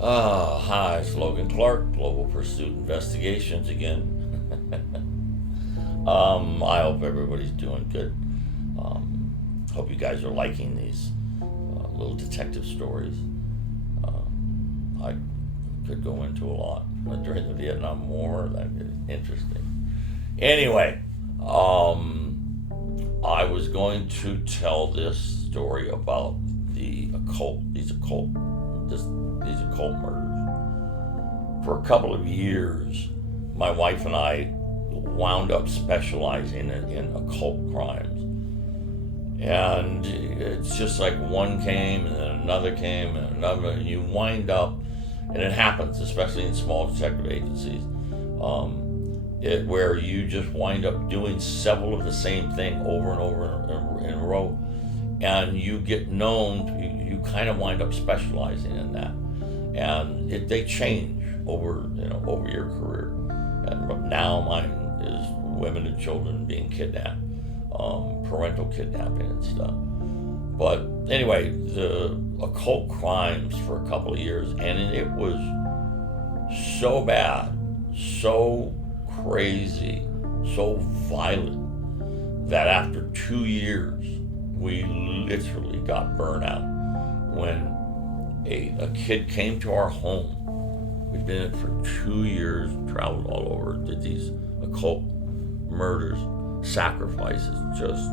Hi, it's Logan Clarke, Global Pursuit Investigations again. I hope everybody's doing good. Hope you guys are liking these little detective stories. I could go into a lot during the Vietnam War. That'd be interesting. Anyway, I was going to tell this story about the occult, these occult murders. For a couple of years, my wife and I wound up specializing in occult crimes. And it's just like one came and then another came and another, and you wind up, and it happens, especially in small detective agencies, where you just wind up doing several of the same thing over and over in a row, and you get known. You kind of wind up specializing in that, and they change over your career. And now mine is women and children being kidnapped, parental kidnapping and stuff. But anyway, the occult crimes for a couple of years, and it was so bad, so crazy, so violent that after 2 years, we literally got burnt out when a kid came to our home. We'd been in it for 2 years, traveled all over, did these occult murders, sacrifices, just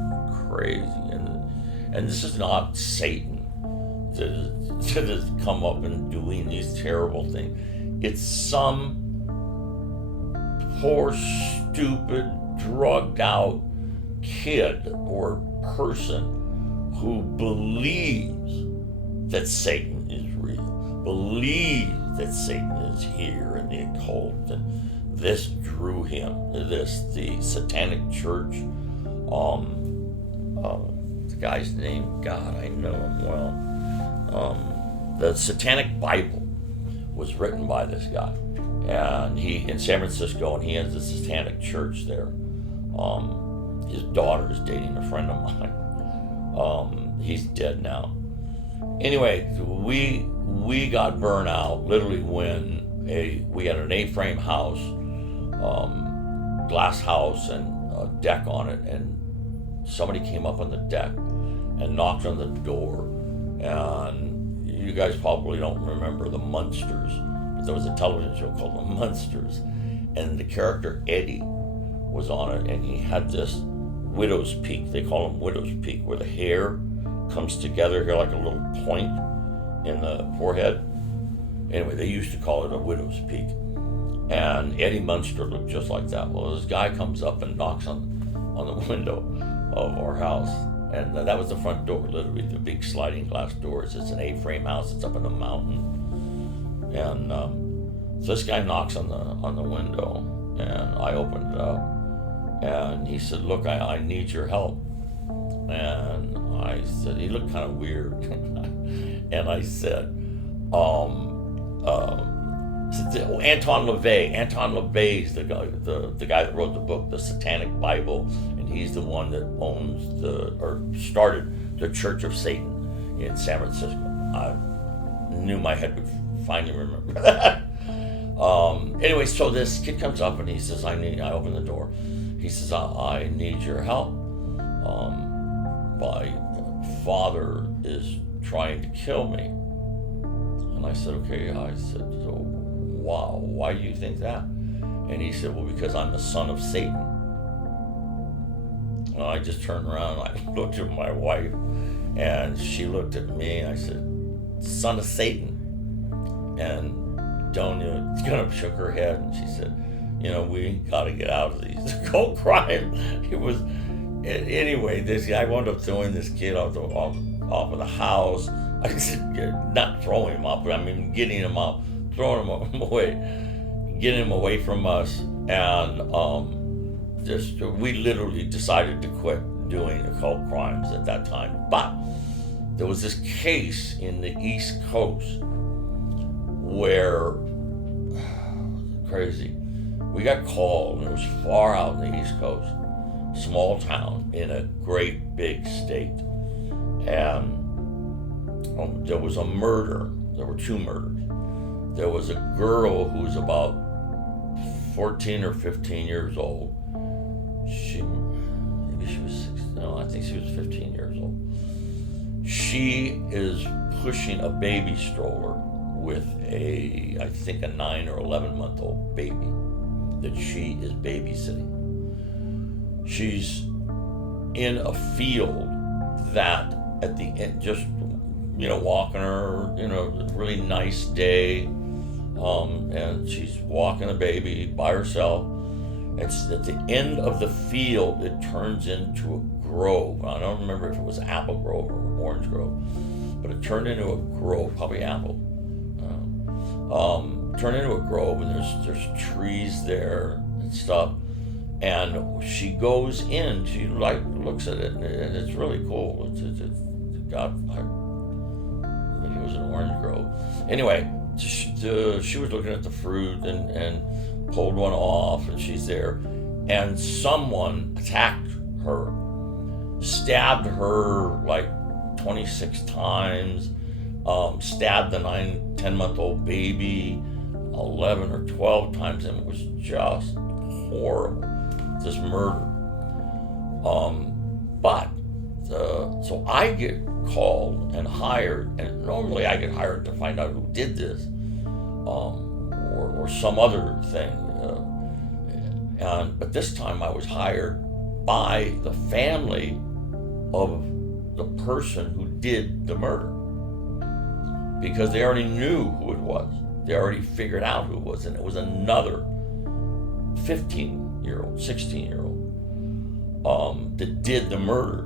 crazy. And this is not Satan to just come up and doing these terrible things. It's some poor, stupid, drugged out kid or person who believes that Satan is real, believes that Satan is here in the occult, and this drew him. The Satanic Church, the guy's name, God, I know him well. The Satanic Bible was written by this guy, and he in San Francisco, and he has the Satanic Church there. His daughter is dating a friend of mine. He's dead now. Anyway, we got burned out literally when we had an A-frame house, glass house, and a deck on it, and somebody came up on the deck and knocked on the door. And you guys probably don't remember the Munsters, but there was a television show called The Munsters, and the character Eddie was on it, and he had this widow's peak. They call him widow's peak, where the hair comes together here like a little point in the forehead. Anyway, they used to call it a widow's peak. And Eddie Munster looked just like that. Well, this guy comes up and knocks on the window of our house. And that was the front door, literally, the big sliding glass doors. It's an A-frame house. It's up in the mountain. And so this guy knocks on the window, and I opened it up. And he said, "Look, I need your help." And I said, he looked kind of weird. And I said, Anton LaVey. Anton LaVey is the guy that wrote the book, The Satanic Bible, and he's the one that started the Church of Satan in San Francisco. I knew my head would finally remember that. Anyway, so this kid comes up and he says, I open the door. He says, I need your help. My father is trying to kill me. And I said, okay. I said, so wow, why do you think that? And he said, well, because I'm the son of Satan. And I just turned around and I looked at my wife, and she looked at me, and I said, son of Satan. And Donia kind of shook her head, and she said, we got to get out of these occult crimes. It was, anyway, this guy wound up throwing this kid off of the house. I said, not throwing him up, but I mean getting him up, throwing him away, getting him away from us, and we literally decided to quit doing occult crimes at that time. But there was this case in the East Coast where, crazy, we got called, and it was far out in the East Coast, small town in a great big state, and there was a murder. There were two murders. there was a girl who was about 14 or 15 years old. Maybe she was 16, no, I think she was 15 years old. She is pushing a baby stroller with I think a 9 or 11-month-old baby that she is babysitting. She's in a field that at the end, just, walking her, really nice day, and she's walking a baby by herself. It's at the end of the field, it turns into a grove. I don't remember if it was apple grove or orange grove, but it turned into a grove, probably apple. Turned into a grove, and there's trees there and stuff. And she goes in, she looks at it, and it's really cool. It's got, maybe it was an orange grove. Anyway, she was looking at the fruit and pulled one off, and she's there, and someone attacked her, stabbed her like 26 times, stabbed the 9-10-month-old baby 11 or 12 times, and it was just horrible, this murder. So I get called and hired, and normally I get hired to find out who did this, or some other thing. But this time I was hired by the family of the person who did the murder, because they already knew who it was. They already figured out who it was, and it was another 15-year-old, 16-year-old that did the murder.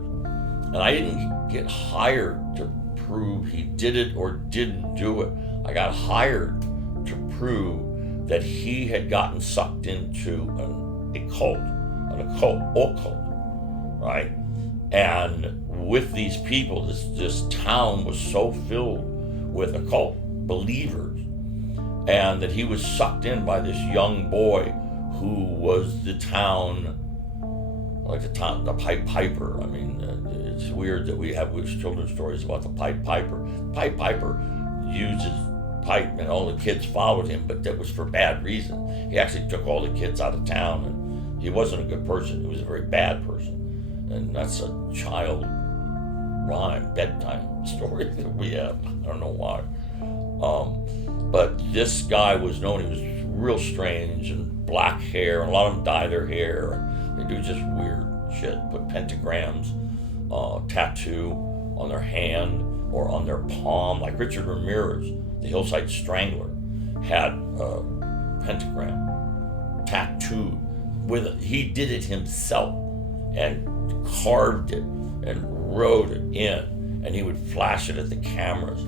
And I didn't get hired to prove he did it or didn't do it. I got hired to prove that he had gotten sucked into an occult, right? And with these people, this town was so filled with occult believers, and that he was sucked in by this young boy who was the town, the Pied Piper. I mean, it's weird that we have children's stories about the Pied Piper. The Pied Piper uses pipe, and all the kids followed him, but that was for bad reason. He actually took all the kids out of town, and he wasn't a good person. He was a very bad person. And that's a child rhyme, bedtime story that we have. I don't know why. But this guy was known, he was real strange, and black hair, and a lot of them dye their hair, and they do just weird shit, put pentagrams, tattoo on their hand or on their palm, like Richard Ramirez, the Hillside Strangler, had a pentagram tattooed with it. He did it himself and carved it and wrote it in, and he would flash it at the cameras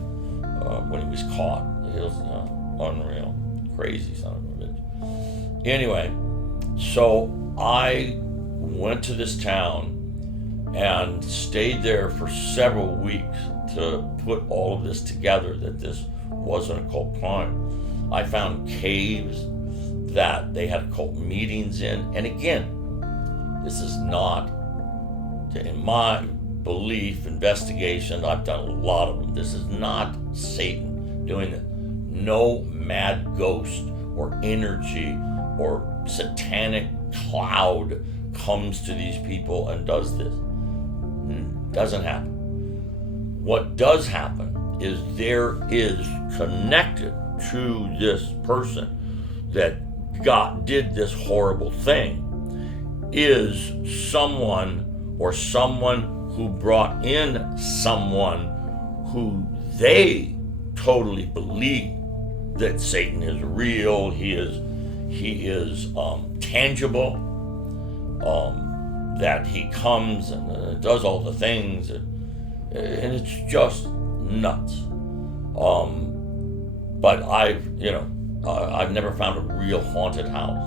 when he was caught. It was unreal, crazy son of a bitch. Anyway, so I went to this town and stayed there for several weeks to put all of this together, that this was an occult crime. I found caves that they had occult meetings in, and again, this is not, in my belief, investigation, I've done a lot of them, this is not Satan doing it. No mad ghost or energy or satanic cloud comes to these people and does this. Doesn't happen. What does happen is there is connected to this person that did this horrible thing is someone who brought in someone who they totally believe that Satan is real, he is tangible, that he comes and does all the things, and it's just nuts. But I've never found a real haunted house,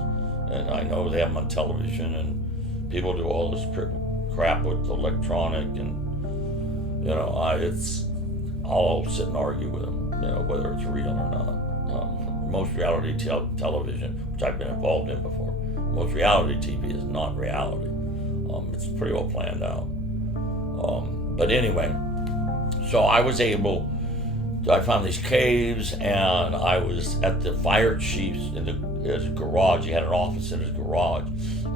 and I know they have them on television, and people do all this crap with electronic, and I'll sit and argue with them, whether it's real or not. Most reality television, which I've been involved in before, most reality TV is not reality. It's pretty well planned out. But anyway, so I was able I found these caves, and I was at the fire chief's in his garage. He had an office in his garage.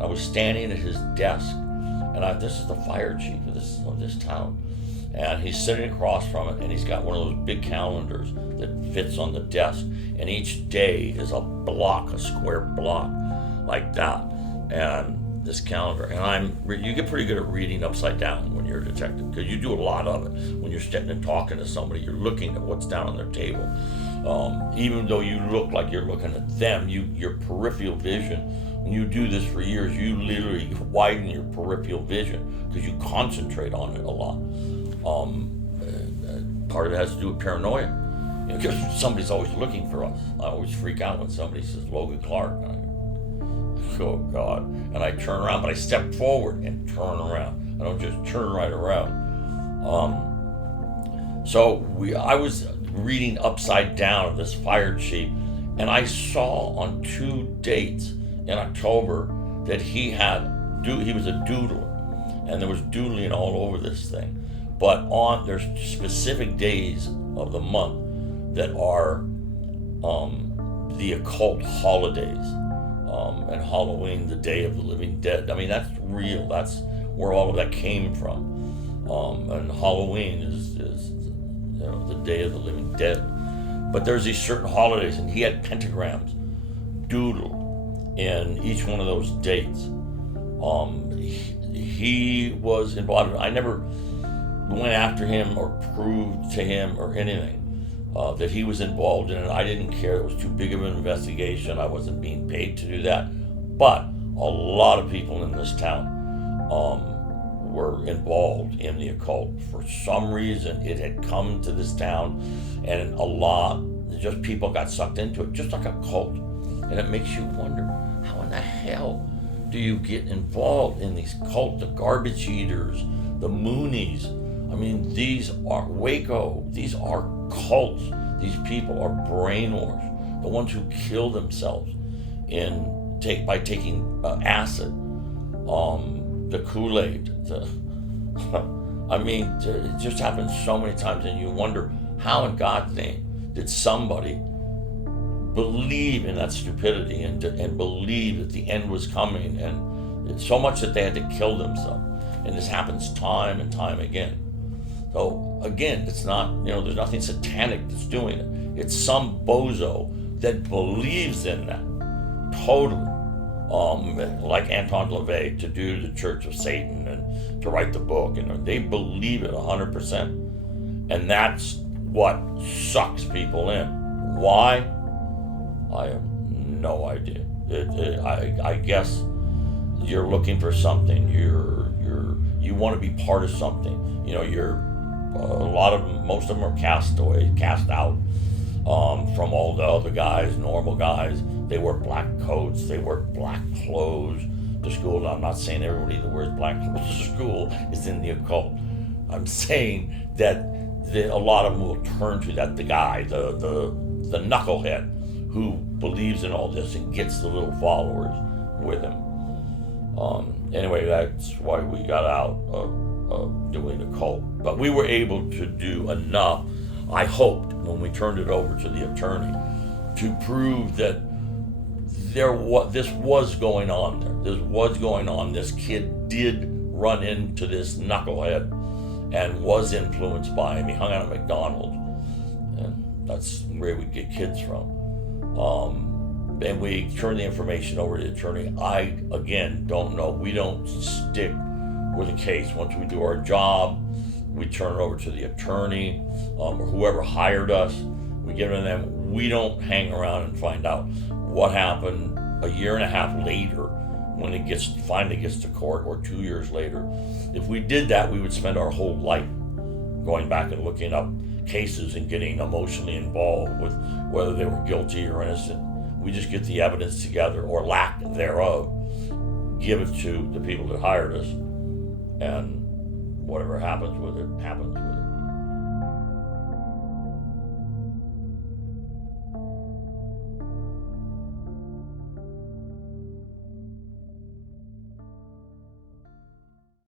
I was standing at his desk, and this is the fire chief of this town. And he's sitting across from it, and he's got one of those big calendars that fits on the desk. And each day is a square block like that. And this calendar, and you get pretty good at reading upside down when you're a detective, because you do a lot of it. When you're sitting and talking to somebody, you're looking at what's down on their table. Even though you look like you're looking at them, your peripheral vision, when you do this for years, you literally widen your peripheral vision because you concentrate on it a lot. Part of it has to do with paranoia, because somebody's always looking for us. I always freak out when somebody says Logan Clarke. Oh God. And I turn around, but I step forward and turn around. I don't just turn right around. I was reading upside down of this fire chief, and I saw on 2 dates in October that he was a doodler, and there was doodling all over this thing. But there's specific days of the month that are the occult holidays. And Halloween, the Day of the Living Dead. I mean, that's real. That's where all of that came from. And Halloween is the Day of the Living Dead. But there's these certain holidays, and he had pentagrams doodled in each one of those dates. He was involved. I never went after him or proved to him or anything that he was involved in it. I didn't care. It was too big of an investigation. I wasn't being paid to do that. But a lot of people in this town were involved in the occult. For some reason, it had come to this town, and just people got sucked into it, just like a cult. And it makes you wonder, how in the hell do you get involved in these cults, the garbage eaters, the Moonies? I mean, these are Waco. These are cults. These people are brainwashed. The ones who kill themselves by taking acid, the Kool-Aid. I mean, it just happens so many times, and you wonder how in God's name did somebody believe in that stupidity and believe that the end was coming, and so much that they had to kill themselves. And this happens time and time again. So again, it's not, there's nothing satanic that's doing it. It's some bozo that believes in that totally. Like Anton LaVey, to do the Church of Satan and to write the book, and they believe it 100%. And that's what sucks people in. Why? I have no idea. I guess you're looking for something. You want to be part of something. Most of them are cast out from all the other guys, normal guys. They wear black coats, they wear black clothes to school. I'm not saying everybody that wears black clothes to school is in the occult. I'm saying that a lot of them will turn to that, the guy, the knucklehead who believes in all this and gets the little followers with him. Anyway, that's why we got out of doing the cult. But we were able to do enough, I hoped, when we turned it over to the attorney, to prove that this was going on there. This was going on. This kid did run into this knucklehead and was influenced by him. He hung out at McDonald's, and that's where we get kids from. And we turned the information over to the attorney. I, again, don't know. We don't stick with a case. Once we do our job, we turn it over to the attorney or whoever hired us. We give it to them. We don't hang around and find out what happened a year and a half later when it finally gets to court, or 2 years later. If we did that, we would spend our whole life going back and looking up cases and getting emotionally involved with whether they were guilty or innocent. We just get the evidence together, or lack thereof, give it to the people that hired us, and whatever happens with it, happens with it.